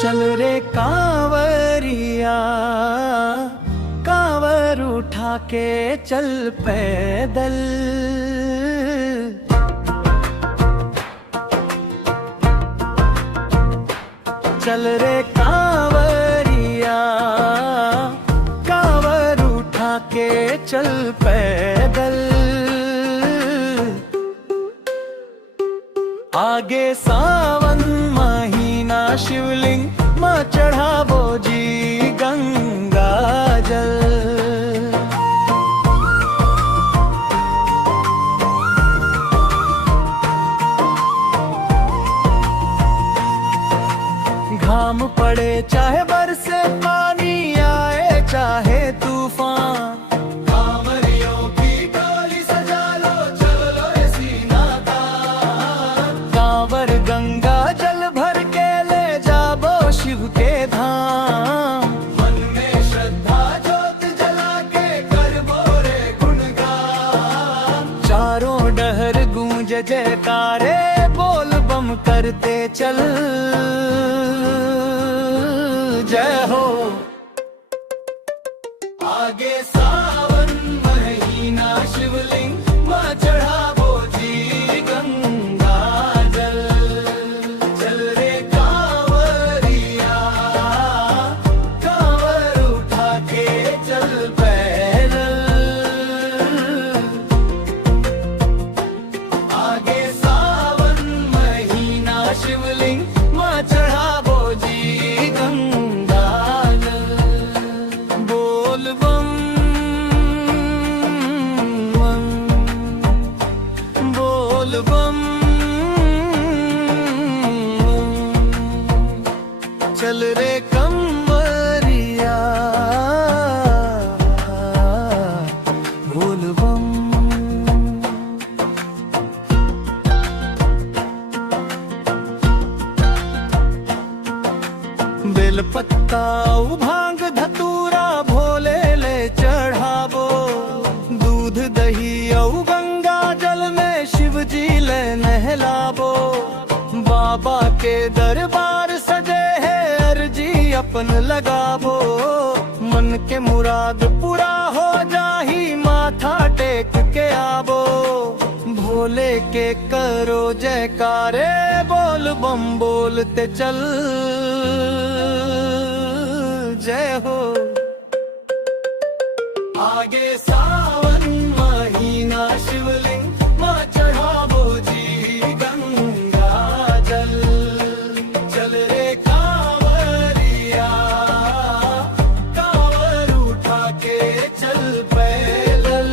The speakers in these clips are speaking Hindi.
चल रे कांवरिया, कांवर उठा के चल पैदल। चल रे कांवरिया, कांवर उठा के चल पैदल। आगे सावन महीना शिवलिंग मां चढ़ावो जी गंगा जल। घाम पड़े चाहे बरसे पानी आए चाहे तूफान, कांवरियों की डोली सजा लो चल लो सीना तान। कांवर गंगा जल भर के ले जाबो शिव के धाम। मन में श्रद्धा ज्योत जला के करबो रे गुणगान। चारों डहर गूंज जयकारे बोल बम करते चल जय हो। आगे सावन महीना शिवलिंग मां चढ़ावो जी गंगा जल। चल रे कांवरिया, कांवर उठा के चल पैदल। आगे सावन महीना शिवलिंग मां चढ़ावो जी गंगा जल। बोल बम बोल बम, चल रे कांवरिया, बोल बम। बेलपत्ता भांग धतूरा भोले ले चढ़ावो। दूध दही औ गंगा जल में शिव जी ले नहलावो। बाबा के दरबार सजे है अर्जी अपन लगावो। मन के मुराद पूरा हो जाही माथा टेक के आवो। भोले के करो जयकारे बोल बम बोलते चल जय हो। आगे सावन महीना शिवलिंग मां चढ़ावो जी गंगा जल। चल रे कांवरिया, कांवर उठा के चल पैदल।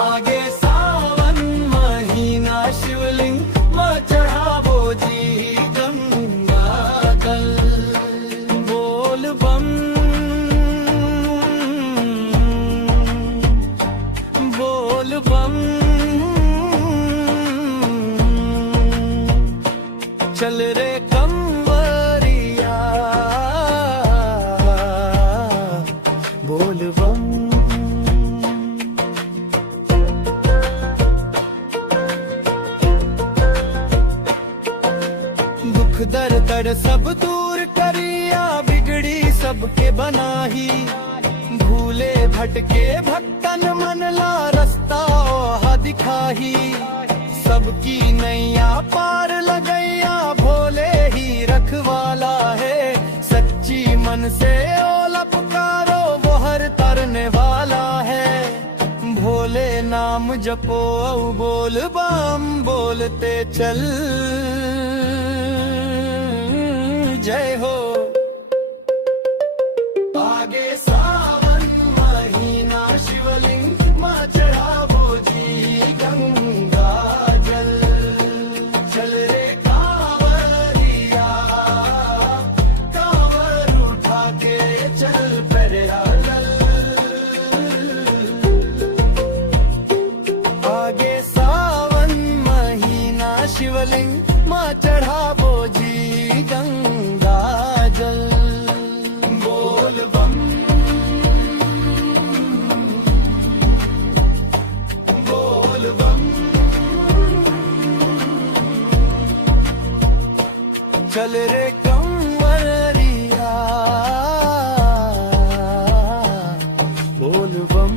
आगे सावन महीना शिवलिंग मां चढ़ावो जी गंगा जल। बोल बम बोल बम, चल रे कांवरिया, बोल बम। दुख दर्द सब दूर करिया बिगड़ी सबके बनाही। भूले भटके भक्तन मन ला रास्ता ओहा दिखाही। सबकी नैया पार लगैया भोले ही रखवाला है। सच्ची मन से ओला पुकारो वो हर तरने वाला है। भोले नाम जपो औ बोल बम बोलते चल जय हो। आगे सावन महीना शिवलिंग मां चढ़ावो जी गंगा जल। चल रे कांवरिया, कांवर उठा के चल पैदल। आगे सावन महीना शिवलिंग मां चढ़ावो जी गंगा चल रे कंवरिया, बोल बम